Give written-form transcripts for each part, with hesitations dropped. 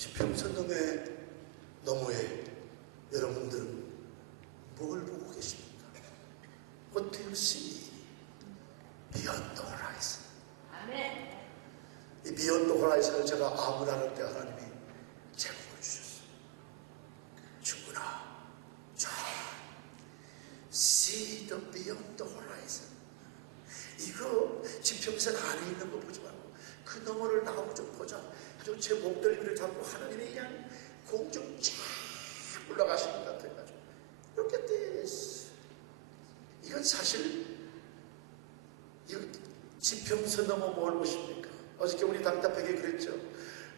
지평선 너머에 여러분들은 뭘 보고 계십니까? What do you see beyond the horizon? 아멘. 이 beyond the horizon을 제가 아무라는 때 하나님이 제공을 주셨어요. 충분하. 자, see the beyond the horizon. 이거 지평선 안에 있는 거 보지 말고 그 너머를 나오고 좀 보자. 그래서 제 목덜미를 잡고 하나님이 그냥 공중 쫙 올라가시는 것 같아가지고 이렇게 됐어. 이건 사실 이거 지평선 넘어 뭘 보십니까? 어저께 우리 답답하게 그랬죠.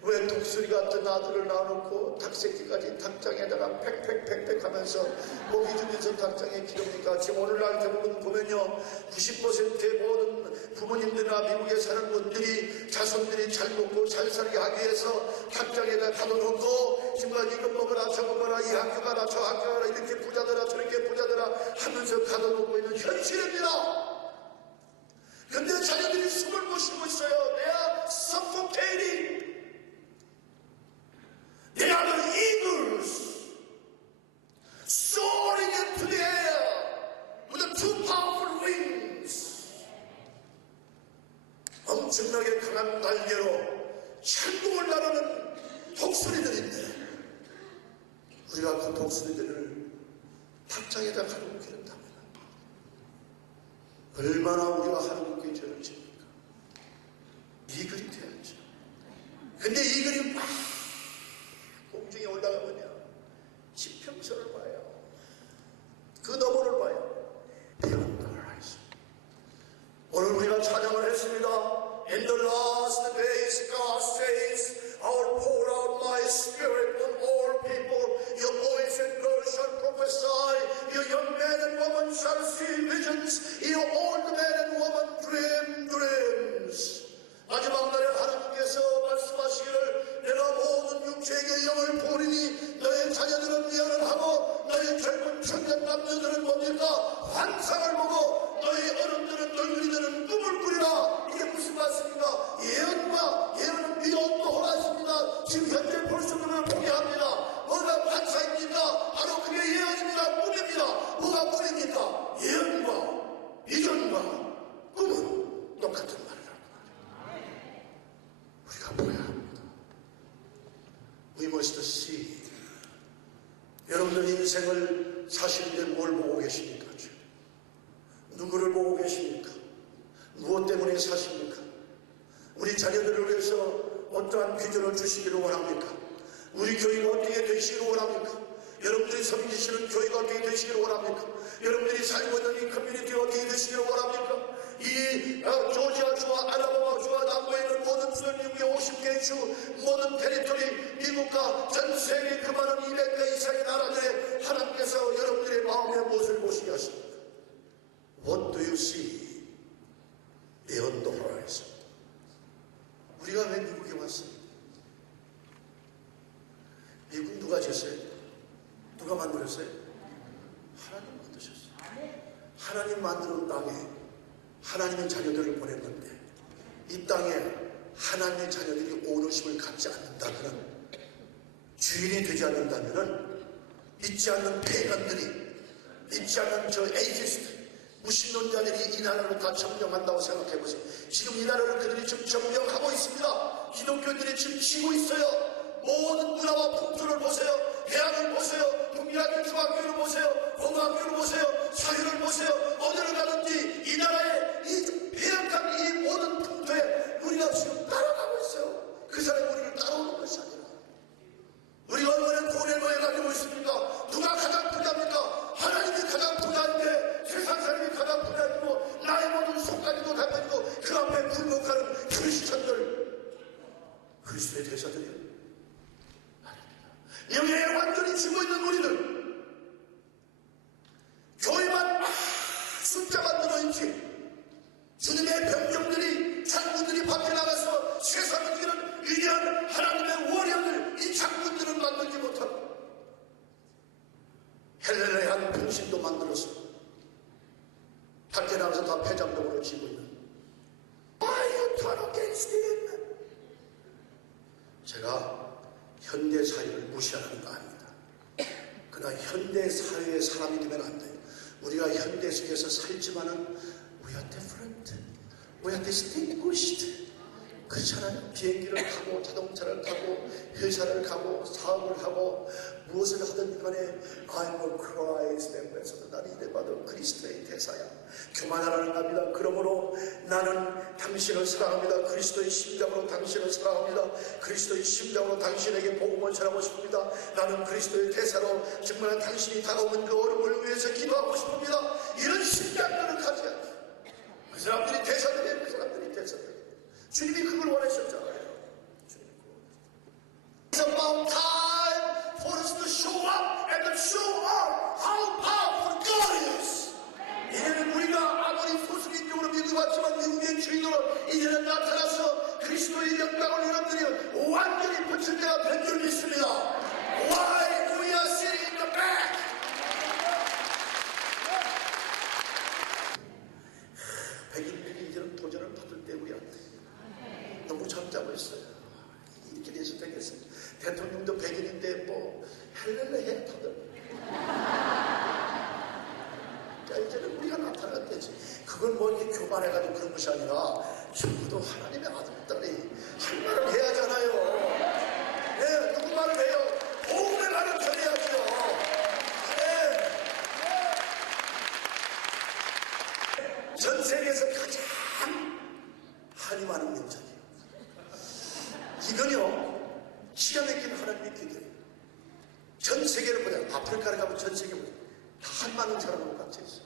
왜 독수리 같은 아들을 낳아놓고 닭새끼까지 닭장에다가 팩팩팩팩 하면서 먹이 주면서 닭장에 기릅니까? 지금 오늘날 대부분 보면요, 90%의 모든 부모님들이나 미국에 사는 분들이 자손들이 잘 먹고 잘 살게 하기 위해서 닭장에다 가둬놓고 정말 이것 먹어라 저것 먹어라 이 학교 가라 저 학교 가라 이렇게 부자더라 저렇게 부자더라 하면서 가둬놓고 있는 현실입니다. 근데 자녀들이 숨을 못 쉬고 있어요. They are suffocating. They are the eagles soaring into the air with the two powerful wings. 엄청나게 강한 날개로 천국을 나르는 독수리들인데 우리가 그 독수리들을 닭장에다 가두고 기른다면 얼마나 우리가 하나님께 죄를 집니까? 이글이 돼야죠. 근데 이글이 막 공중에 올라가면요 지평선을 봐요. 그 너머를 봐요. Beyond the horizon. 오늘 우리가 찬양을 했습니다. In the last days God says I will pour out my spirit on all people. Your boys and girls shall prophesy. Your young men and women shall see visions. Your old men and women dream dreams. 마지막 날에 하나님께서 말씀하시기를 내가 모든 육체에게 영을 부으리니 너의 자녀들은 예언을 하고 너의 젊은 청년 남녀들은 뭡니까? 환상을 보고 너의 어른들은 늙은이들은 꿈을 꾸리라. 이게 무슨 말씀입니까? 예언과 예언은 beyond the horizon입니다. 지금 현재 벌써 그를 보게 합니다. 뭐가 환상입니까? 바로 그게 예언입니다. 꿈입니다. 뭐가 꿈입니까? 예언과 비전과 꿈은 똑같은 말이라고 말이에요. 우리가 보아야 합니다. We must see. 여러분들 인생을 사시는데 뭘 보고 계십니까? 누구를 보고 계십니까? 무엇 때문에 사십니까? 우리 자녀들을 위해서 어떠한 비전을 주시기를 원합니까? 우리 교회가 어떻게 되시기를 원합니까? 여러분들이 섬기시는 교회가 어떻게 되시기를 원합니까? 여러분들이 살고 있는 이 커뮤니티가 어떻게 되시기를 원합니까? 이 조지아주와 알라바마주와 남부에 있는 모든 미국의 50개의 주 모든 테리토리 미국과 전 세계 그 많은 200개 이상의 나라들에 하나님께서 여러분들의 마음의 무엇을 보시게 하십니까? What do you see beyond the horizon? 우리가 왜 미국에 왔습니까? 미국 누가 지었어요? 누가 만들었어요? 하나님 만드셨어요. 하나님 만드는 땅에 하나님의 자녀들을 보냈는데 이 땅에 하나님의 자녀들이 오너십을 갖지 않는다면 주인이 되지 않는다면 믿지 않는 페이간들이 믿지 않는 저 에이지스트 무신론자들이 이 나라를 다 점령한다고 생각해보세요. 지금 이 나라를 그들이 지금 점령하고 있습니다. 기독교인들이 지금 지고 있어요. 모든 문화와 풍토를 보세요. 대학을 보세요. 국민학교 중학교를 보세요. 고등학교를 보세요. 사회를 보세요. 어디를 가든지 이 나라의 이 폐역한 이 모든 풍토에 우리가 지금 따라가고 있어요. 그 사람이 우리를 따라오는 것이 아니라 우리가 얼마나 돈에 노예가지고 있습니까? 누가 가장 부자입니까? 하나님이 가장 부자인데 세상 사람이 가장 부자이고 나의 모든 속가지도 갖다주고 그 앞에 굴복하는 크리스천들 그리스도의 대사들이요. 영예에 완전히 죽어 있는 우리들 교회만 숫자만 들어있지 주님의 병정들이 장군들이 밖에 나가서 세상을 이기는 위대한 하나님의 원형을 이 장군들은 만들지 못하고 헬레나의 한 병신도 만들어서 밖에 나가서 다 폐장동으로 지고 있는 Why you turn against him? 제가 현대 사회를 무시하는 거 아닙니다. 그러나 현대 사회의 사람이 되면 안 돼요. 우리가 현대 속에서 살지만은 we are different, we are distinguished. 그렇잖아요. 비행기를 타고 자동차를 타고 회사를 가고 사업을 하고 무엇을 하든 간에 I'm a Christ ambassador. 나는 이래봐도 그리스도의 대사야. 교만하라는 겁니다. 그러므로 나는 당신을 사랑합니다. 그리스도의 심장으로 당신을 사랑합니다. 그리스도의 심장으로 당신에게 복음을 전하고 싶습니다. 나는 그리스도의 대사로 정말 당신이 다가오는 그 어려움을 위해서 기도하고 싶습니다. 이런 심장들을 가져야 돼. 그 사람들이 대사들이에요. 그 사람들이 대사들. 주님이 그걸 원하셨잖아요. It's about time for us to show up and to show up how powerful God is. 이제는 우리가 아무리 소수민족으로 믿어봤지만 미국의 주인으로 이제는 나타나서 그리스도의 영광을 여러분들이 완전히 붙일 때가 된 줄 믿습니다. Why we are sitting in the back? 백인들이 이제는 도전을 받을 때 우리 안 돼. 너무 잠잠했어요. 이렇게 돼서 되겠어요. 대통령도 백인인데 뭐 헬렐레 해 다들. 자, 이제는 우리가 나타날 때지. 그건 뭐 이렇게 교만해가지고 그런 것이 아니라 적어도 하나님의 아들들이 할 말을 해야 하잖아요. 네, 누구 말을 해요? 복음의 말을 전해야죠. 네. 전 세계에서 가장 한이 많은 명절이에요. 이건요, 기가 막힌 하나님의 기도예요. 전 세계를 보자. 아프리카를 가면 전 세계 보자. 다 한 많은 사람으로 갇혀있어요.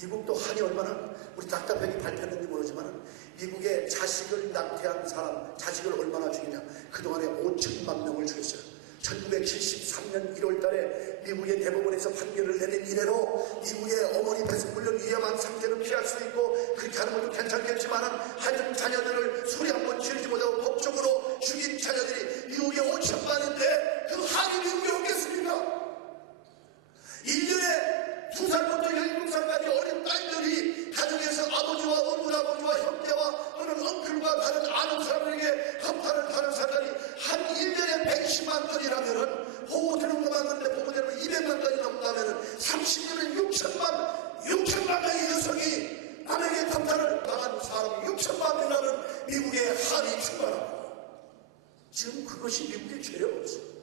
미국도 한이 얼마나, 우리 닥터백이 발표했는지 모르지만, 미국의 자식을 낙태한 사람, 자식을 얼마나 죽이냐. 그동안에 5천만 명을 죽였어요. 1973년 1월 달에 미국의 대법원에서 판결을 내린 이래로 미국의 어머니 배송 물론 위험한 상태는 피할 수 있고 그렇게 하는 것도 괜찮겠지만은 하여튼 자녀들을 소리 한번 지르지 못하고 법적으로 죽인 자녀들이 미국에 5천만인데 그 한이 미국에 오겠습니까? 1년에 2살부터 17살까지 어린 딸들이 가정에서 아버지와 어머니와 형제와 또는 엉클과 다른 아는 사람에게 합탈을 하는 사람이 한 1년에 110만 건이라면은 보고 드는 것만 그런데 보고 되면 200만 건이 넘는다면은 30년은 6천만 명의 여성이 남에게 합탈을 당한 사람이 6천만 명이라는 미국의 한이 출발합니다. 지금 그것이 미국의 죄였어요.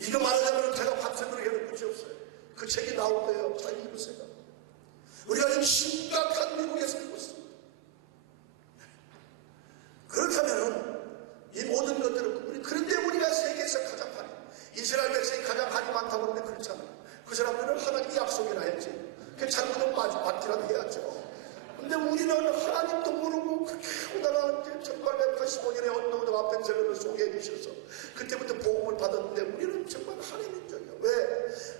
이거 말하자면 제가 박사들을 해도 끝이 없어요. 그 책이 나올 거예요. 잘 읽으세요. 우리가 지금 심각한 미국에 살고 있습니다. 그렇다면 이 모든 것들은 그런데 우리가 세계에서 가장 한이, 이스라엘 백성이 가장 한이 많다고 그러는데 그렇잖아요. 그 사람들은 하나님이 약속이나 했지. 그 잘못은 맞기라도 해야죠. 근데 우리는 하나님도 모르고 그렇게 하다가 1885년에 언노드 아펜셀러를 소개해 주셔서 그때부터 복음을 받았는데 우리는 정말 하나님 민족이에요. 왜?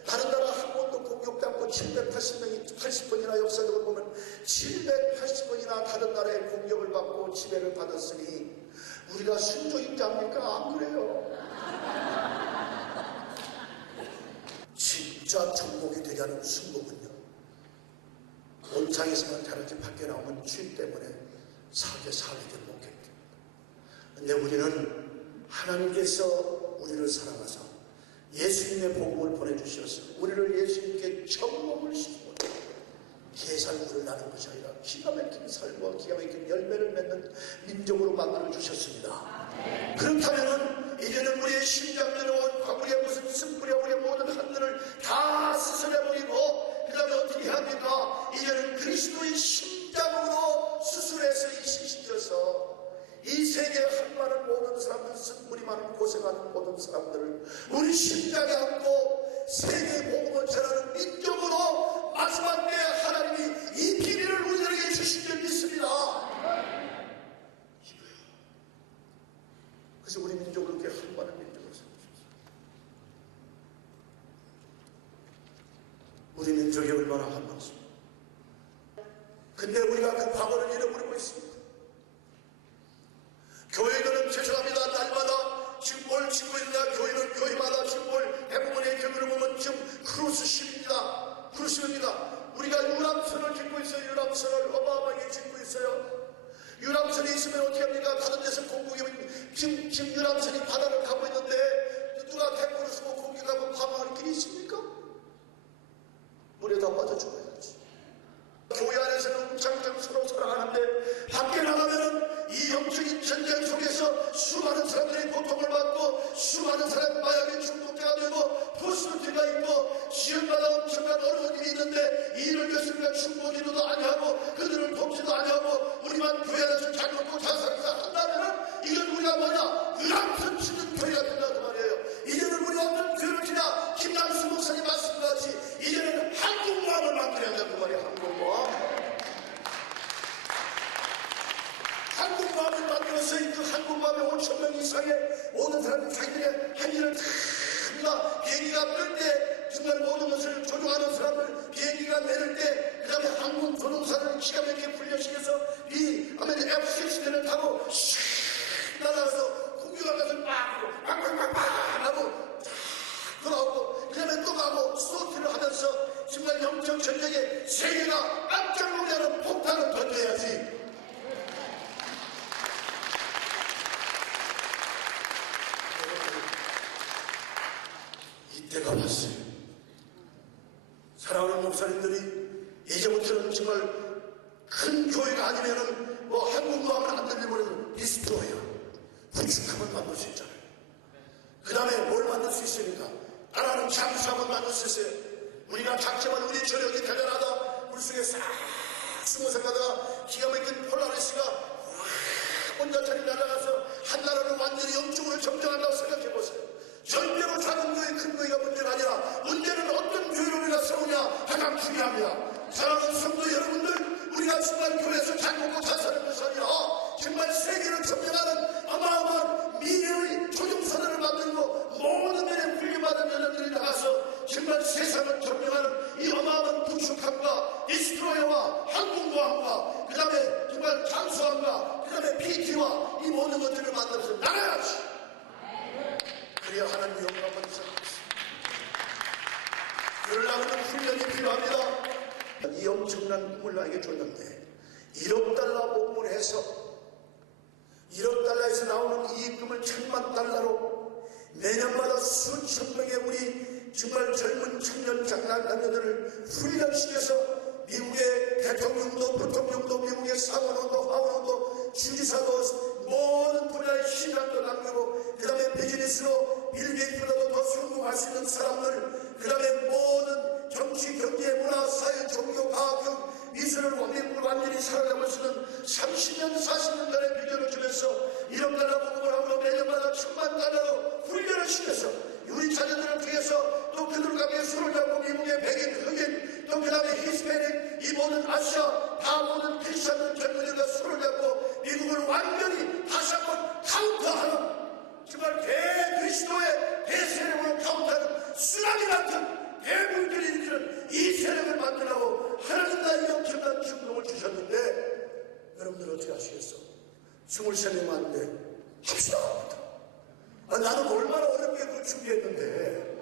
다른 나라 한 번도 공격도 않고 780번이나 역사적으로 보면 780번이나 다른 나라에 공격을 받고 지배를 받았으니 우리가 순조임자입니까? 안 그래요. 진짜 정복이 되게 하는 순복은요, 온창에서만 자라지 밖에 나오면 주인 때문에 사회를 못 겪습니다. 근데 우리는 하나님께서 우리를 사랑하사 예수님의 복음을 보내주셔서 우리를 예수님께 접목을 시키고 개살구를 나는 것이 아니라 기가 막힌 삶과 기가 막힌 열매를 맺는 민족으로 만들어 주셨습니다. 그렇다면 이제는 우리의 심장들과 우리의 무슨 승부려 우리의 모든 한들을 다 수술해버리고 그 다음에 어떻게 합니까? 이제는 그리스도의 심장으로 수술해서 이식시켜서 이 세계에 한 많은 모든 사람들, 승분이 많은 고생하는 모든 사람들을 우리 심장에 안고 세계의 복음을 전하는 민족으로 마지막 때에 하나님이 이 비밀을 우리들에게 주신 줄 믿습니다. 그래서 우리 민족을 그렇게 한 많은 민족으로 세우셨어요. 우리 민족이 얼마나 한 많습니다. 근데 우리가 그 과거를 잃어버리고 있습니다. 교회들은 죄송합니다. 날마다 지금 뭘 짓고 있느냐. 교회는 교회마다 지금 뭘 대부분의 경우를 보면 지금 크루스십입니다. 크루스입니다. 우리가 유람선을 짓고 있어요. 유람선을 어마어마하게 짓고 있어요. 유람선이 있으면 어떻게 합니까? 다른 데서 공국이 지금 유람선 요한선이 바다를 가고 있는데 누가 탱고를 쓰고 고기 가고 방황할 길이 있습니까? 물에 다 빠져 죽어야지. 교회 안에서는 우창창 서로 사랑하는데 밖에 나가면은 이 영적인 전쟁 속에서 수많은 사람들이 고통을 받고 수많은 사람이 마약에 중독자가 되고 포스트가 있고 지역마다 엄청난 어려움이 있는데 이를 위해서 우리가 충고기도도 아니하고 그들을 돕지도 아니하고 우리만 교회 안에서 잘 먹고 잘 살자 한다면은 이건 우리가 뭐냐 의랑선 치는 교회가 된다는 말이에요. 이제는 우리가 어떤 교회를 지나 김남수 목사님 말씀같이 이제는 한국마음을 만들어야 한다는 말이에요. 한국마음을 만들어서 그 한국마음에 5,000명 이상의 모든 사람들이 자기들의 할 일을 다 합니다. 비행기가 뜰 때 정말 모든 것을 조종하는 사람들 비행기가 내릴 때 그 다음에 항공 조종사를 기가 막히게 훈련시켜서 이 아메리카 F-16을 타고 슉 날아가서 공격을 가서 빡빡빡빡 하고 쫙 돌아오고 그 다음에 또 가고 쏘트를 하면서 정말 영적 전쟁에 세계가 깜짝 놀라는 폭탄을 던져야지. 이때가 왔어요. 사랑하는 목사님들이 예전부터는 정말 큰 교회가 아니면은 뭐 한국 마음을 안 들리면 디스트로이어 구축함을 만들 수 있잖아요. 그 다음에 뭘 만들 수 있습니까? 하나는 잠수함을 만들 수 있어요. 우리가 작지만 우리 저력이 대단하다. 물속에 싹 숨어서 가다가 기가 막힌 폴라리스가 혼자처럼 날아가서 한 나라를 완전히 영적으로 점령한다고 생각해보세요. 절대로 작은 교회 큰 교회가 문제가 아니라 문제는 어떤 교회를 우리가 세우냐 가장 중요합니다. 사랑하는 성도 여러분들, 우리가 정말 교회에서 잘 먹고 잘 사는 것이 아니라 정말 세계를 점령하는 어마어마한 미래의 조종사들을 만들고 모든 면에 훈련받은 여러분들이 나가서 정말 세상을 점령하는 이 어마어마한 구축함과 디스트로이어와 항공모함과 그 다음에 정말 잠수함과 그 다음에 PT와 이 모든 것들을 만들어서 나가야지. 그래야 하나님 영광을 받을 수 있습니다. 그러려면 훈련이 필요합니다. 이 엄청난 꿈을 나에게 줬는데 1억 달러 목물해서 1억 달러에서 나오는 이익금을 1,000만 달러로 내년마다 수천 명의 우리 정말 젊은 청년 장남녀들을 훈련시켜서 미국의 대통령도 부통령도 미국의 상원원도 하원원도 주지사도 모든 분야의 신학도 남기고 그 다음에 비즈니스로 빌 게이츠보다도 더 성공할 수 있는 사람들 그 다음에 모든 정치, 경제, 문화, 사회, 종교, 과학, 미술을 완전히 살아남을 수 있는 30년, 40년 전의 비전을 주면서 1억 달러 공급을 하고 매년마다 1,000만 달러로 훈련을 시켜서 우리 자녀들을 통해서 또 그들과 함께 손을 잡고 미국의 백인, 흑인, 또 그 다음에 히스패닉, 이 모든 아시아, 다 모든 크리스천들 젊은이들과 손을 잡고 미국을 완전히 다시 한번 카운터하는 정말 대그리스도의 대세력으로 카운터하는 쓰나미 같은 대물들이 일으키는 이 세력을 만들라고 하나님 나에게 엄청난 충동을 주셨는데 여러분들 어떻게 하시겠어? 23명만인데 합시다. 나는 얼마나 어렵게 그걸 준비했는데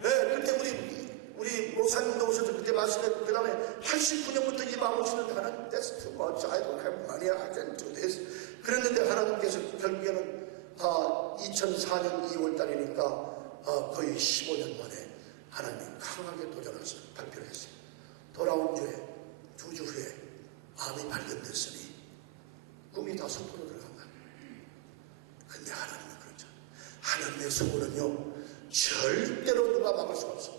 그때 우리 목사님도 오셔서 그때 말씀했고 그 다음에 89년부터 이 마음으로는 하나님 됐어. 뭐 I don't have money, I can do this. 그랬는데 하나님께서 결국에는 2004년 2월 달이니까 거의 15년 만에 하나님 강하게 도전해서 발표를 했어요. 돌아온 뒤에 2주 후에 암이 발견됐으니 꿈이 다 속으로 들어간다. 근데 하나님은 그렇죠. 하나님의 소원은요 절대로 누가 막을 수가 없어.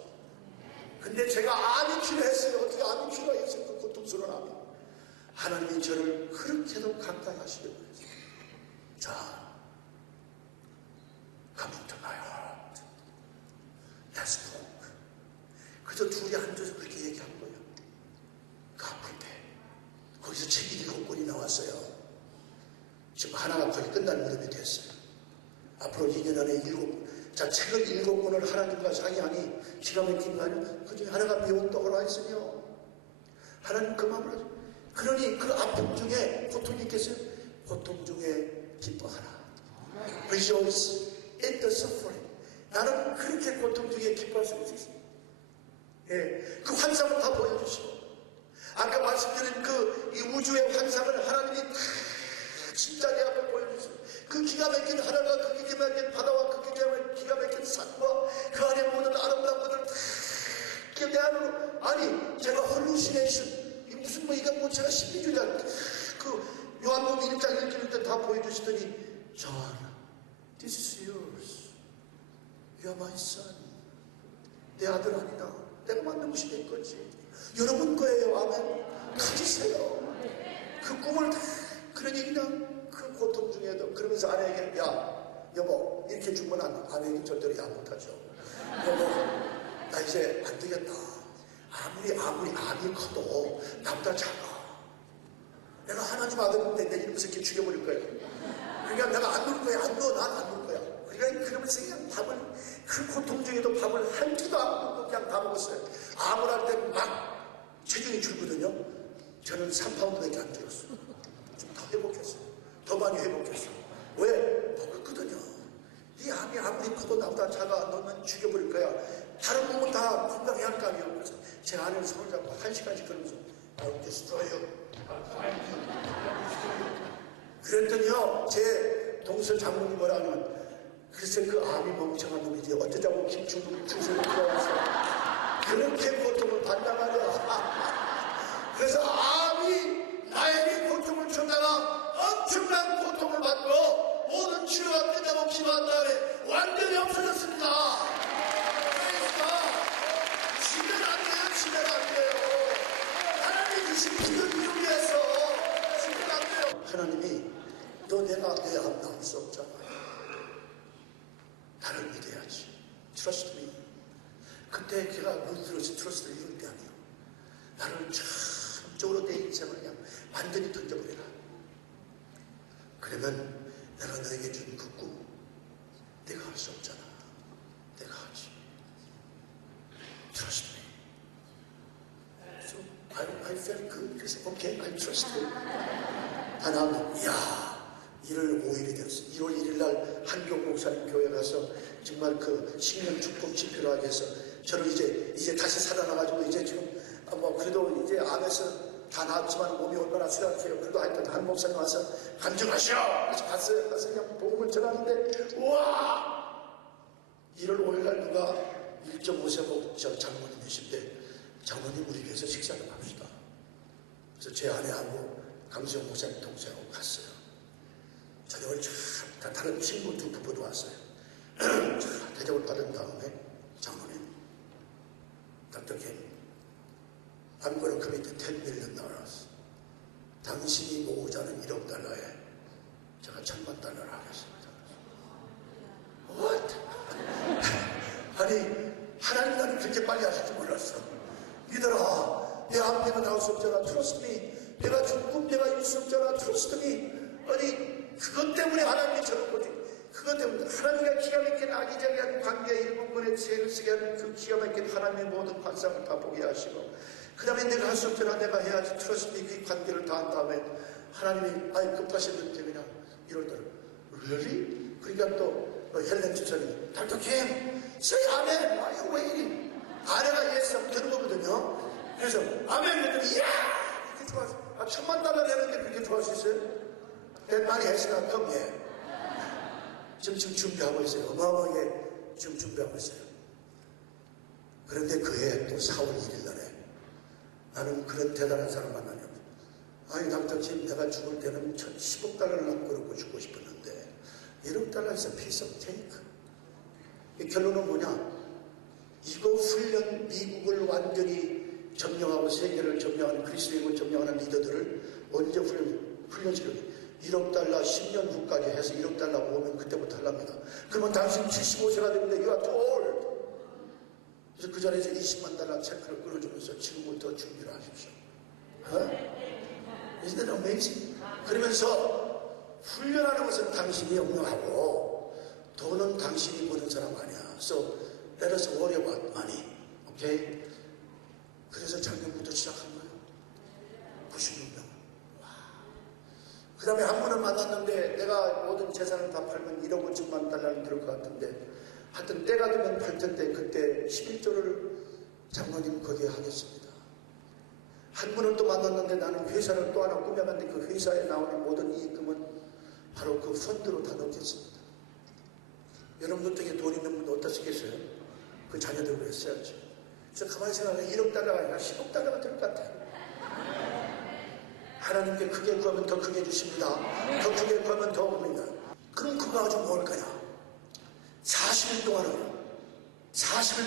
근데 제가 암이 필요했어요. 어떻게 암이 필요했어요? 그 고통스러운 암이. 하나님이 저를 그렇게도 가까이 하시려고 했어요. 자, come to my heart. Let's talk. 그저 둘이 앉아서 그렇게 얘기한 거예요. 그 아플 때. 거기서 책이 7권이 나왔어요. 지금 하나가 거의 끝날 무렵이 됐어요. 앞으로 2년 안에 책을 7권을 하나님과 상의하니 기가 막힌 거 아니에요. 그 중에 하나가 미운 떡으로 했으며 하나님 그 마음을 그러니 그 아픔 중에 고통이 있겠어요? 고통 중에 기뻐하라. Rejoice in the suffering. 나는 그렇게 고통 중에 기뻐할 수 있어요. 그 환상을 다 보여주시고 아까 말씀드린 이 우주의 환상을 하나님이 다 진짜 내 앞에 보여주시고 그 기가 막힌 하늘과 그 기가 막힌 바다와 그 기가 막힌 산과 그 안에 모든 아름다운 것들 다 내 안으로, 아니 제가 헐루시네이션, 무슨 뭐 이거 뭐 제가 심리주의자, 그 요한복음 1장 1절 때 다 보여주시더니 John, this is yours. You are my son. 내 아들 아니다. 내가 만든 것이 내 거지. 여러분 거예요. 아멘. 가지세요. 그 꿈을 다, 그러니 그냥 그 고통 중에도 그러면서 아내에게, 야 여보 이렇게 주면 안 돼. 아내에게 절대로 야 못하죠. 여보 나 이제 안 되겠다. 아무리 암이 커도 나보다 작아. 내가 하나님 아들인데 내 이름 새끼 죽여버릴 거야. 그러니까 내가 안 놀 거야. 안 넣어. 난 안 놀 거야. 그러니까 그러면서 그냥 밥을, 그 고통 중에도 밥을 한 끼도 안 먹고 그냥 다 먹었어요. 암을 할 때 막 체중이 줄거든요. 저는 3파운드밖에 안 줄었어요. 좀 더 회복했어요. 더 많이 회복했어요. 왜? 먹었거든요. 이 암이 아무리 커도 나보다 작아. 너는 죽여버릴 거야. 다른 몸은 다 건강해야 할 거 아니에요. 그래서 제 아내를 손을 잡고 1시간씩 그러면서 I'll destroy you. I'll find you. 그랬더니요, 제 동서 장모님 뭐라 하면, 글쎄 그 암이 멍청한 놈이지 어쩌자고 김충국이 주소를 들어와서 그렇게 고통을 받단 말이야. 그래서 암이 나에게 고통을 줬다가 엄청난 고통을 받고 모든 치료가 끝나고 기도한 다음에 완전히 없어졌습니다. 지면 안 돼요. 지면 안 돼요. 하나님이 주신 기도를 이용해서 지면 안 돼요. 하나님이 너 내가 내 암 나올 수 없잖아. 나를 믿어야지. Trust me. 그때 걔가 루스로서 트러스트를 이룰 게 아니에요. 나를 전적으로 내 인생을 그냥 완전히 던져버려라. 그러면 내가 너에게 준 그 꿈 내가 할 수 없잖아. 내가 하지. Trust me. So I felt good. 그래서 okay, I trust you. 하나님, 이야. 1월 5일이 되었어. 1월 1일 날 한경 목사님 교회 가서 정말 그 식량 축복 집회를 하기 위해서 저를 이제 다시 살아나가지고 이제 지금 뭐 그래도 이제 암에서 다 나았지만 몸이 얼마나 쇠약해요. 그래도 하여튼 한 목사님 와서 간증하시오. 그래서 갔어요. 가서 그냥 복음을 전하는데 우와! 1월 5일 날 누가 1.5세 저 장모님이신데 장모님 우리 교회에서 식사를 합시다. 그래서 제 아내하고 강수영 목사님 동생하고 갔어요. 저녁을 참 다른 친구 두 부부도 왔어요. 대접을 받은 다음에 장모님, Dr. Kim, I'm going to commit $10 million. 당신이 모으자는 1억 달러에 제가 $10,000,000 하겠습니다. What? 아니 하나님 나는 그렇게 빨리 하실 줄 몰랐어. 믿어라. 내 앞에가 나올 수 없잖아. Trust me. 내가 준 꿈 내가 이룰 수 없잖아. Trust me. 아니 그것 때문에 하나님이 저런 거지. 그것 때문에 하나님과 기가 막힌 악의적인 관계에 7번의 죄를 쓰게 하는 그 기가 막힌 하나님의 모든 환상을 다 보게 하시고 그 다음에 내가 할 수 없잖아. 내가 해야지. 트러스트 그 관계를 다 한 다음에 하나님이 아이 급하셨는데 그냥 이러더라. Really? 그러니까 또 헬렌 주사님 Dr. Kim say amen. Why are you waiting? 아내가 yes 하면 되는 거거든요. 그래서 아멘 그랬더니 이야 이렇게 좋았어. $10,000,000 내는데 그렇게 좋아할 수 있어요? That money has not come yet. 지금 준비하고 있어요. 어마어마하게 지금 준비하고 있어요. 그런데 그해 또 4월 1일 날에 나는 그런 대단한 사람 만나냐고. 아니 Dr. Kim 내가 죽을 때는 10억 달러를 남겨놓고 죽고 싶었는데 1억 달러에서 piece of cake. 이 결론은 뭐냐? 이거 훈련 미국을 완전히 점령하고 세계를 점령하는 그리스도인을 점령하는 리더들을 언제 훈련시켜요? 1억 달러 10년 후까지 해서 1억 달러 모으면 그때부터 하랍니다. 그러면 당신 75세가 되는데 you are too old. 그래서 그 자리에서 $200,000 체크를 끌어주면서 지금부터 준비를 하십시오. Isn't that amazing? 그러면서 훈련하는 것은 당신이 영영하고 돈은 당신이 버는 사람 아니야. So let us worry about money. Okay? 그래서 작년부터 시작한 거예요. 96명. 그 다음에 한 번은 만났는데 내가 모든 재산을 다 팔면 1억 5천만 달러는 들을 것 같은데 하여튼 때가 되면 팔 텐데 그때 11조를 장로님 거기에 하겠습니다. 한 분을 또 만났는데 나는 회사를 또 하나 꾸며갔는데 그 회사에 나오는 모든 이익금은 바로 그 펀드로 다 넣겠습니다. 여러분들 덕에 돈 있는 분도 어디다 쓰겠어요? 그 자녀들을 위해 써야죠. 그래서 가만히 생각하면 1억 달러가 아니라 10억 달러가 될 것 같아요. 하나님께 크게 구하면 더 크게 주십니다. 더 크게 구하면 더 옵니다. 그럼 그거 가지고 뭘 거냐? 40일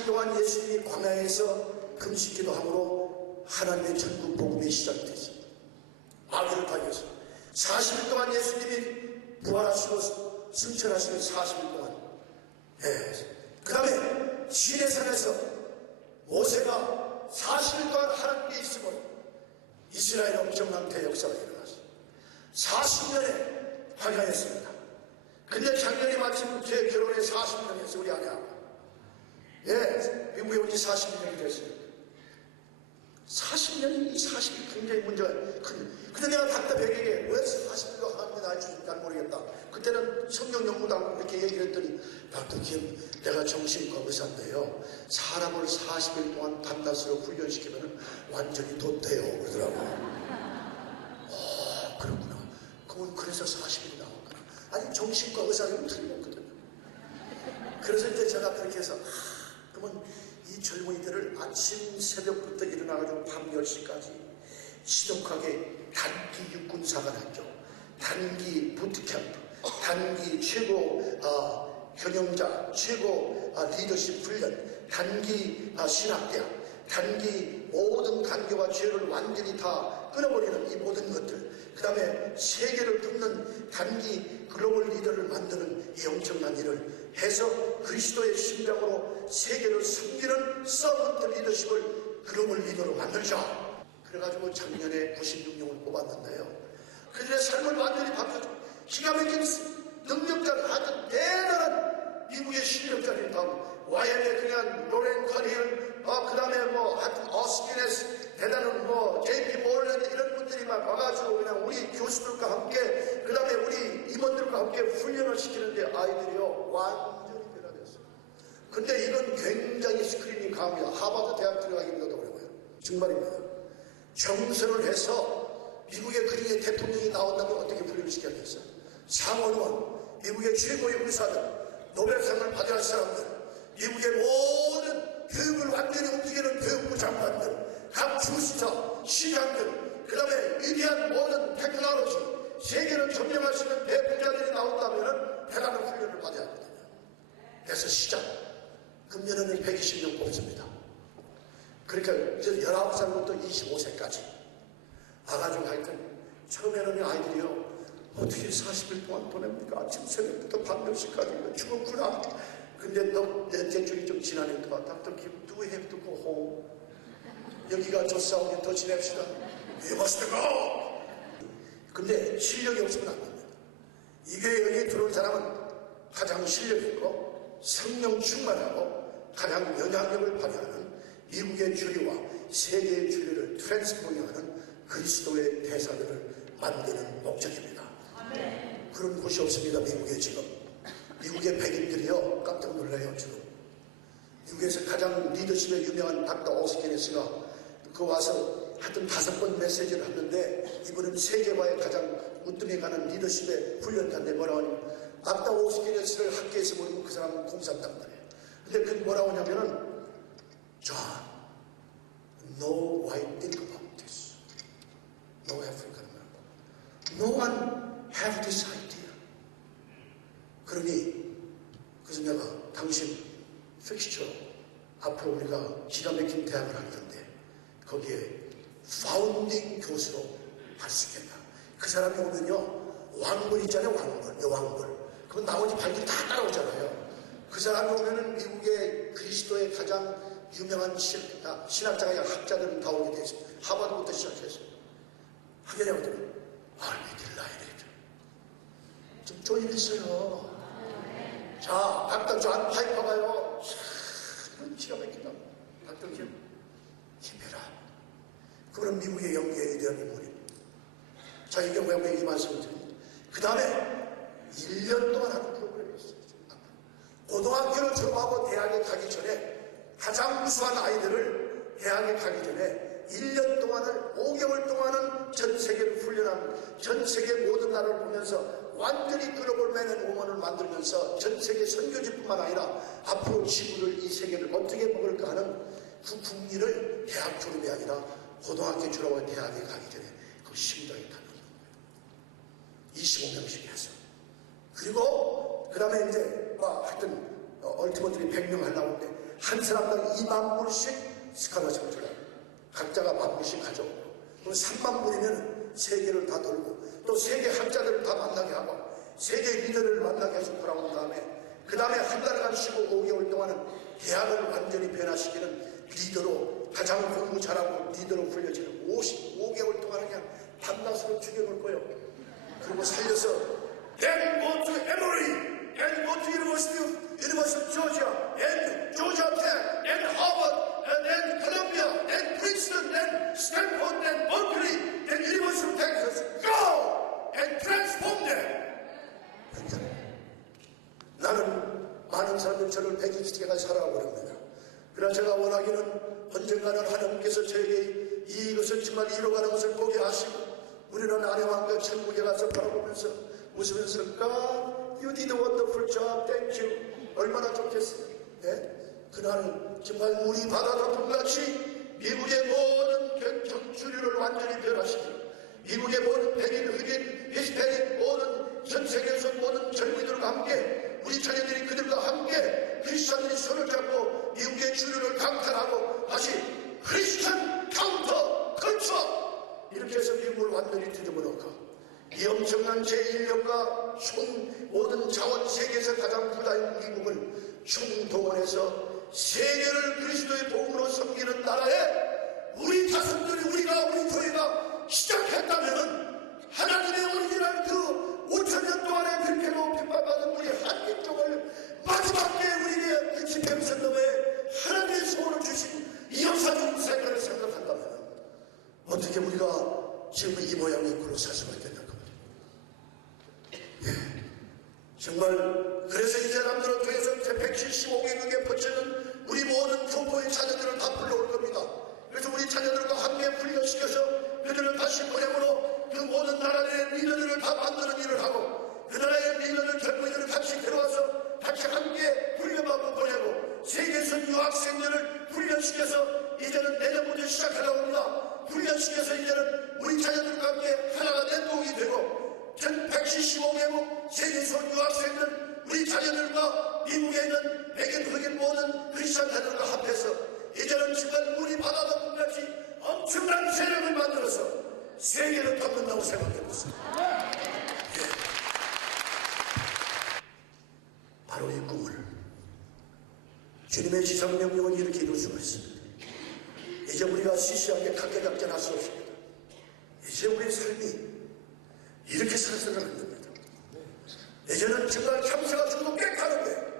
동안 예수님이 광야에서 금식기도 함으로 하나님의 천국 복음이 시작됐습니다. 마귀를 당해서 40일 동안 예수님이 부활하시고 승천하시는 40일 동안, 그 다음에 시내산에서 모세가 40일 동안 하나님께 있으면 이스라엘 엄청난 대역사가 일어났어요. 40년에 광야했습니다. 근데 작년이 마침 제 결혼에 40년이었어요. 우리 아내하고. 미국에 온 지 40년이 됐어요. 40년이 40이 굉장히 문제가 큰. 근데 내가 답답하게 왜 40일로 하나님이 날 주는지 잘 모르겠다. 그때는 성경 연구도 하고 이렇게 얘기를 했더니 닥터 김, 내가 정신과 의사인데요. 사람을 40일 동안 밤낮으로 훈련시키면 완전히 돋대요. 그러더라고요. 그렇구나. 그건 그래서 40일이 나왔구나. 아니 정신과 의사는 틀렸거든요. 그래서 이제 제가 그렇게 해서 그러면 이 젊은이들을 아침 새벽부터 일어나가지고 밤 10시까지 지독하게 단기 육군사관학교, 단기 부트캠프, 단기 최고 경영자, 최고 리더십 훈련, 단기 신학대학, 단기 모든 단계와 죄를 완전히 다 끊어버리는 이 모든 것들, 그 다음에 세계를 품는 단기 글로벌 리더를 만드는 이 엄청난 일을 해서 그리스도의 심장으로 세계를 섬기는 서번트 리더십을 글로벌 리더로 만들자. 그래가지고 작년에 96명을 뽑았는데요. 그들의 삶을 완전히 바꿔줘. 기가 막힌 능력자들, 아주 대단한 미국의 실력자들이 다 YM에 그냥 로렌 커리언, 그 다음에 하여튼 어스키네스, 대단한 JP 몰런 이런 분들이 막 와가지고 그냥 우리 교수들과 함께, 그 다음에 우리 임원들과 함께 훈련을 시키는데 아이들이요 완전히 변화됐어요. 근데 이건 굉장히 스크린이 강합니다. 하버드 대학 들어가기 힘들다고 그래요. 정말입니다. 경선을 해서 미국의 그중에 대통령이 나온다면 어떻게 훈련을 시켜야겠어요? 상원의원, 미국의 최고의 의사들, 노벨상을 받을 사람들, 미국의 모든 교육을 완전히 움직이는 교육부 장관들, 각 주지사, 시장들, 그 다음에 위대한 모든 테크놀로지, 세계를 점령할 수 있는 대부자들이 나온다면 대단한 훈련을 받아야 하거든요. 그래서 시작. 금년에는 120명 뽑습니다. 그러니까 19살부터 25세까지 와가지고 하여튼 처음에는 아이들이요 어떻게 40일 동안 보냅니까? 아침 새벽부터 밤 10시까지 죽었구나. 근데 너 넷째 줄이 좀 지나니까 닥터 김, do we have to go home? 여기가 좋사오니 더 지냅시다. We must go! 근데 실력이 없으면 안 됩니다. 이게 여기 들어온 사람은 가장 실력이 있고 성령 충만하고 가장 영향력을 발휘하는 미국의 주류와 세계의 주류를 트랜스포밍하는 그리스도의 대사들을 만드는 목적입니다. 그런 곳이 없습니다. 미국에 지금. 미국의 백인들이요 깜짝 놀라요. 지금 미국에서 가장 리더십에 유명한 닥터 오스키네스가 그 와서 하여튼 5번 메시지를 하는데 이분은 세계화에 가장 우등에 가는 리더십의 훈련자인데 뭐라고 하냐면 닥터 오스키네스를 학교에서 모르면 그 사람은 공산당들이에요. 근데 그 뭐라고 하냐면은 John, no white think about this. No African American. No one have this idea. 그러니 그래서 내가 당신 픽스처 앞으로 우리가 기가 막힌 대학을 할 텐데 거기에 파운딩 교수로 할 수 있겠다. 그 사람이 오면요 왕벌 있잖아요. 왕벌. 그건 나머지 반들이 다 따라오잖아요. 그 사람이 오면은 미국의 그리스도의 가장 유명한 신학자가 아니라 학자들은 다 오게 되어 있습니다. 하버드부터 시작해서 하게 되거든요. 알미딜라이레이드 좀 조임했어요. 자, 닥터 존 파이퍼가요 이런 기가 막히다. 닥터 김 힘내라. 그거는 미국의 연계에 대한 인물입니다. 자, 이게 왜 이 말씀을 드립니다. 그 다음에 1년 동안 하는 프로그램이 있어요. 고등학교를 졸업하고 대학에 가기 전에 가장 우수한 아이들을 대학에 가기 전에 1년 동안을 5개월 동안은 전 세계를 훈련하는 전 세계 모든 나라를 보면서 완전히 글로벌맨 오먼을 만들면서 전 세계 선교지뿐만 아니라 앞으로 지구를, 이 세계를 어떻게 먹을까 하는 그 국리를 대학 졸업이 아니라 고등학교 졸업한 대학에 가기 전에 그 심장이 타는 거예요. 25명씩 해서. 그리고 그 다음에 이제 하여튼 얼티머들이 100명 하려고 하는데 한 사람당 2만 불씩 스칼러십을 줘요. 각자가 10,000불씩 가져오고 그럼 3만 불이면 세계를 다 돌고 또 세계 학자들을 다 만나게 하고 세계 리더를 만나게 해서 돌아온 다음에 그 다음에 한 달간 쉬고 5개월 동안은 대학을 완전히 변화시키는 리더로 가장 공부 잘하고 리더로 훈련시키는 55개월 동안 그냥 밤낮으로 죽여놓을 거예요. 그리고 살려서 Then go to Emory and go to University of Georgia and Georgia Tech and Harvard and then Columbia and Princeton and Stanford and Berkeley and University of Texas. Go and transform them. 나는 많은 사람들이 저를 백일시대가 살아버립니다. 그러나 제가 원하기는 언젠가는 하나님께서 저에게 이것을 정말 이뤄가는 것을 보게 하시고 우리는 아내왕과 천국에 가서 바라보면서 웃으면서 God, you did a wonderful job, thank you. 얼마나 좋겠어요. 네? 그날은 정말 우리 바다 덮음같이 미국의 모든 경주류를 완전히 변화시키고 미국의 모든 백인, 흑인, 히스패닉 모든 전 세계에서 모든 젊은이들과 함께 우리 자녀들이 그들과 함께 크리스천들이 손을 잡고 미국의 주류를 강탈하고 다시 크리스천 카운터 컬처 이렇게 해서 미국을 완전히 뒤집어 놓고 이 엄청난 제1력과 모든 자원 세계에서 가장 부자인 미국을 총동원해서 세계를 그리스도의 복음으로 섬기는 나라에 우리 자손들이 우리 교회가 시작했다면 하나님의 오리지널 그 5,000년 동안에 그렇게도 핍박받은 우리 한민족을 마지막 때 우리에게 그 집행선 넘에 하나님의 소원을 주신 이 역사적인 생각을 생각한다면 어떻게 우리가 지금 이 모양의 이끌어 살 수가 있겠나 겁니다. 정말 그래서 이 사람들은 교회에서 175개국에 퍼치는 우리 모든 교포의 자녀들을 다 불러올 겁니다. 그래서 우리 자녀들과 함께 훈련시켜서 그들을 다시 보내므로 그 모든 나라의 리더들을 다 만드는 일을 하고 그 나라의 리더들 젊은이들을 같이 데려와서 같이 함께 훈련받고 보내고 세계에서 유학생들을 훈련시켜서 이제는 내년부터 시작하려고 합니다. 훈련시켜서 이제는 우리 자녀들과 함께 하나가 network이 되고 175개국 세계에서 유학생들 우리 자녀들과 미국에 있는 백인 흑인 모든 크리스천 자녀들과 합해서 이제는 정말 우리 바다도 분같이 엄청난 세력을 만들어서 세계를 덮는다고 생각해보세요. 바로 이 꿈을 주님의 지상명령은 이렇게 이룰 수가 있습니다. 이제 우리가 시시하게 각계각전할 수 없습니다. 이제 우리의 삶이 이렇게 살아서는 안 됩니다. 이제는 정말 참새가 죽어도 꽥하는데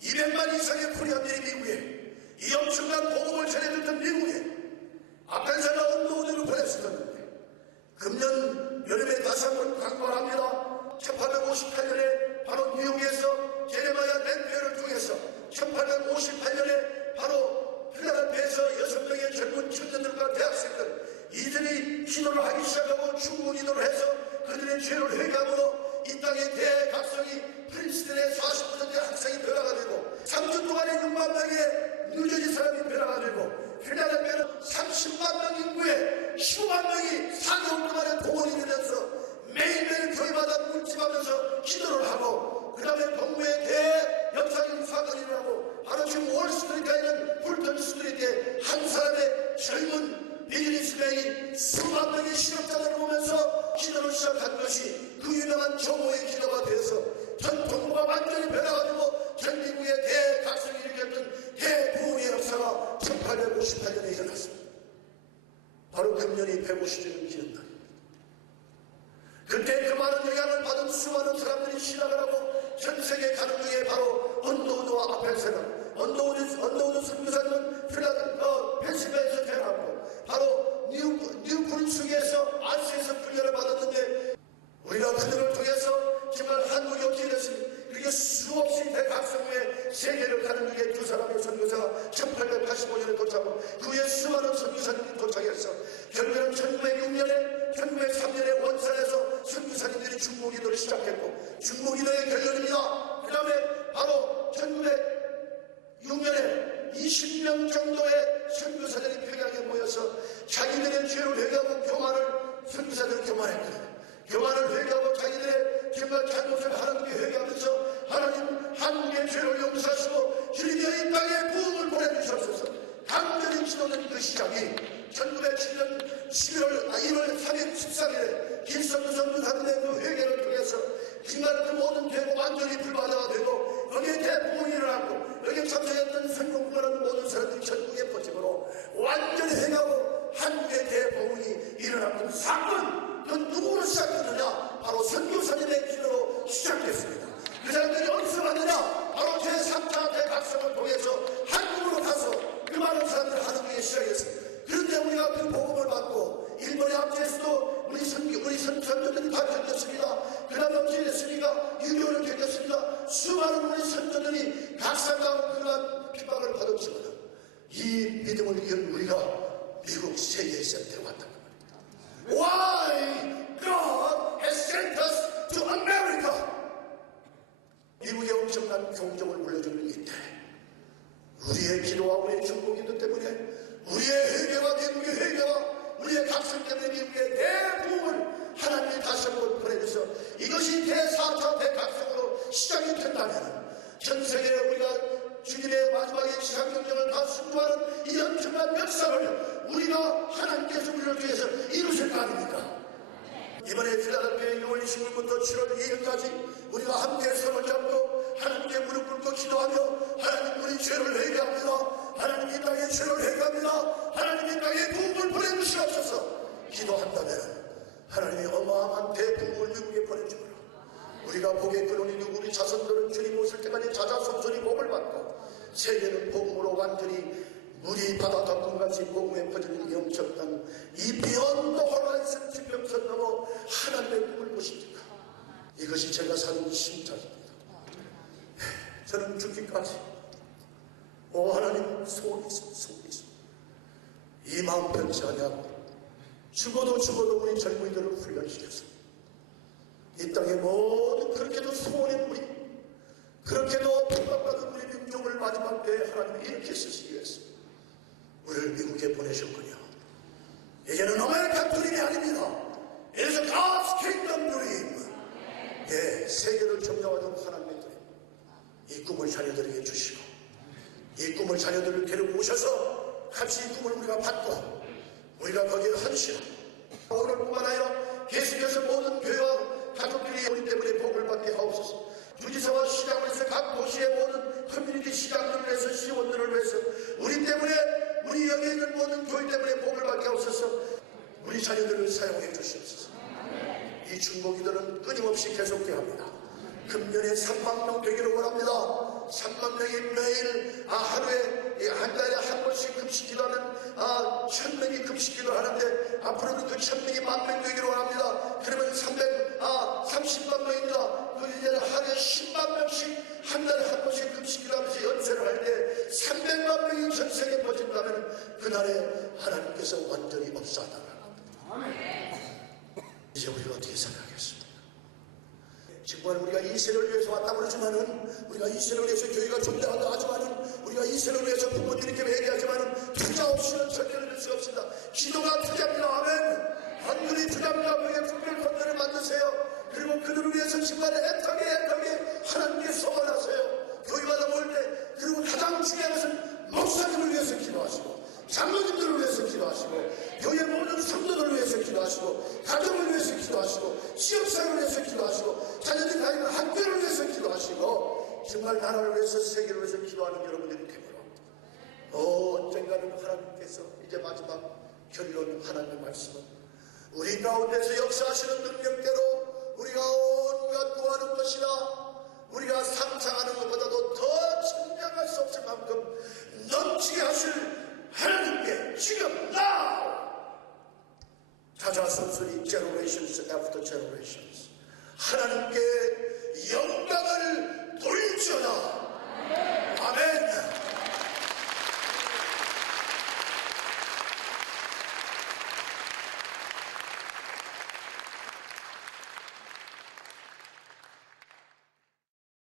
200만 이상의 코리안들이 미국에 이 엄청난 복음을 전해줬던 미국에 아펜사나 언더우드를 보냈었는데 금년 여름에 다시 한번 강조합니다. 1858년에 바로 뉴욕에서 제레마야 랜페어를 통해서 1858년에 바로 필라델피아에서 6명의 젊은 청년들과 대학생들 이들이 기도를 하기 시작하고 중보 기도를 해서 그들의 죄를 회개함으로 이 땅의 대각성이 프린스턴의 40% 학생이 변화가 되고 3주 동안에 6만 명의 뉴저지 사람이 변화가 되고 필라델피아는 30만 명 인구에 15만 명이 4개월 동안에 동원이 되면서 매일매일 교회마다 묵집하면서 기도를 하고 그 다음에 동부의 대역사적인 사건이 일어나고 바로 지금 월스트리트에 있는 풀턴 스트리트에 한 사람의 젊은 비즈니스맨이 수만 명의 실업자들을 보면서 기도를 시작한 것이 그 유명한 정오의 기도가 되어서 전 동부가 완전히 변화가지고 전 미국의 대각성이 일으켰던 대부흥의 역사가 1858년에 일어났습니다. 바로 금년이 150주년 기념날입니다. 그때 그 많은 영향을 받은 수많은 사람들이 시작을 하고 전 세계 가는 중에 바로 언더우드와 아펜세나 언더우드 선교사님은 펜실베니아에서 태어났고 바로 뉴브룬스윅에서 아시에서 훈련을 받았는데 우리가 그들을 통해서 정말 한국 역사에 됐습니다. 그렇게 수없이 대각성의 세계를 가는 중에 두 사람의 선교사가 1885년에 도착하고 그 후에 수많은 선교사님이 도착해서 결국에는 1906년에 1903년에 원산에서 선교사님들이 중보기도를 시작했고 20명 정도의 선교사들이 평양에 모여서 자기들의 죄를 회개하고 교만을 선교사들을 교만했거든요. 교만을 회개하고 자기들의 정말 잘못을 하나님께 회개하면서 하나님 한국의 죄를 용서하시고 주님의 이 땅에 부흥을 보내주셨소서. 간절히 기도는 그 시작이 1907년 1월 3일 13일에 길선교 선교사들의 그 회개를 통해서 정말 그 모든 죄가 완전히 불바다가 되고 거기에 대부흥이 일어나고 여기에 참석했던 성공하는 모든 사람들이 전국에 퍼짐으로 완전히 회개하고 한국의 대부흥이 일어나는 사건, 그 누구로 시작했느냐? 바로 선교사님의 기도로 시작됐습니다. 그 사람들이 어디서 왔느냐? 바로 제3차 대각성을 통해서 한국으로 가서 그 많은 사람들을 한국에 시작했습니다. 그런데 우리가 그 복음을 받고 일본의 압제에서도 우리 선조들이 다 견뎠습니다. 그 다음에 어떻게 됐습니까? 유교를 견뎠습니다. 수많은 우리 선조들이 각상당 그러한 핍박을 받았지만 이 믿음을 이은 우리가 미국 세계센터에 왔단 말입니다. Why God has sent us to America? 미국의 엄청난 경종을 물려주는 이때 우리의 기도와 우리의 중보기도 때문에 우리의 회개와 미국의 회개와 우리의 각성 때문에 미국의 대부흥을 하나님이 다시 한번 보내줘서 이것이 대4차 대각성으로 시작이 된다면 전 세계에 우리가 주님의 마지막에 지상경쟁을 다 승부하는 이 엄청난 역사를 우리가 하나님께서 우리를 위해서 이루실 거 아닙니까? 이번에 필라델피아에 6월 20일부터 7월 2일까지 우리가 함께 손을 잡고 하나님께 무릎 꿇고 기도하며 하나님 우리 죄를 회개합니다. 하나님 이 땅에 죄를 회개합니다. 하나님 이 땅에 부흥을 보내주시옵소서. 기도한다면 하나님이 어마어마한 대부흥을 미국에 보내주므로 우리가 복의 근원이 누구 우리 자손들은 주님 오실 때까지 자자손손이 복을 받고 세계는 복음으로 완전히 물이 바다 덮음같이 복음에 퍼지는 이 엄청난 이 비욘드 호라이즌 지평선 넘어 하나님의 꿈을 보십니까? 이것이 제가 사는 심장입니다. 저는 죽기까지 하나님 소원이 있습니다. 이 마음 변치 아니하고 죽어도 우리 젊은이들을 훈련시켜서 이 땅의 모든 그렇게도 소원인 우리 그렇게도 평가받은 우리 민족을 마지막 때에 하나님이 이렇게 쓰시기 위해서 우리를 미국에 보내셨군요. 이제는 아메리칸 드림이 아닙니다. It is a God's kingdom dream. 예, 세계를 점령하던 하나님의 드림. 이 꿈을 자녀들에게 주시고 이 꿈을 자녀들을 데리고 오셔서 같이 이 꿈을 우리가 받고 우리가 거기에 헌신하고 오늘뿐만 아니라 계속해서 모든 교회와 가족들이 우리 때문에 복을 받게 하옵소서. 주지사와 시장을 위해서 각 도시의 모든 커뮤니티 시장들을 위해서 시원들을 위해서 우리 때문에 우리 여기 있는 모든 교회 때문에 복을 받게 하옵소서. 우리 자녀들을 사용해 주시옵소서. 이 중보기도는 끊임없이 계속되어야 합니다. 금년에 3만 명 되기를 원합니다. 3만 명이 매일 하루에 한 달에 한 번씩 금식기도하는 1000명이 금식기도를 하는데 앞으로는 그 1000명이 10,000명 되기를 원합니다. 그러면 30만 명입니다. 그 이제는 하루에 10만 명씩 한 달에 한 번씩 금식기도하면서 연세를 할 때 300만 명이 전 세계에 퍼진다면 그날에 하나님께서 완전히 없사하다는 이제 우리가 어떻게 생각하겠습니까? 정말 우리가 이 세를 위해서 왔다고 그러지만은 우리가 이 세를 위해서 교회가 존재한다 하지만은 우리가 이 세를 위해서 부모님이 이렇게 얘기하지만은 투자 없이는 절대로 될 수가 없습니다. 기도가 투자입니다. 아멘. 한글이 투자입니다. 그에게 특별 건전을 만드세요. 그리고 그들을 위해서 정말 애타게 하나님께 소원하세요. 교회마다 모일 때 그리고 가장 중요한 것은 목사님을 위해서 기도하시고 장로님들을 위해서 기도하시고 교회 모든 성도들을 위해서 기도하시고 가정을 위해서 기도하시고 지역사회를 위해서 기도하시고 자녀들이 다니는 학교를 위해서 기도하시고 정말 나라를 위해서 세계를 위해서 기도하는 여러분들이 되므로 언젠가는 하나님께서 이제 마지막 결론 하나님의 말씀은 우리 가운데서 역사하시는 능력대로 우리가 온갖 구하는 것이나 우리가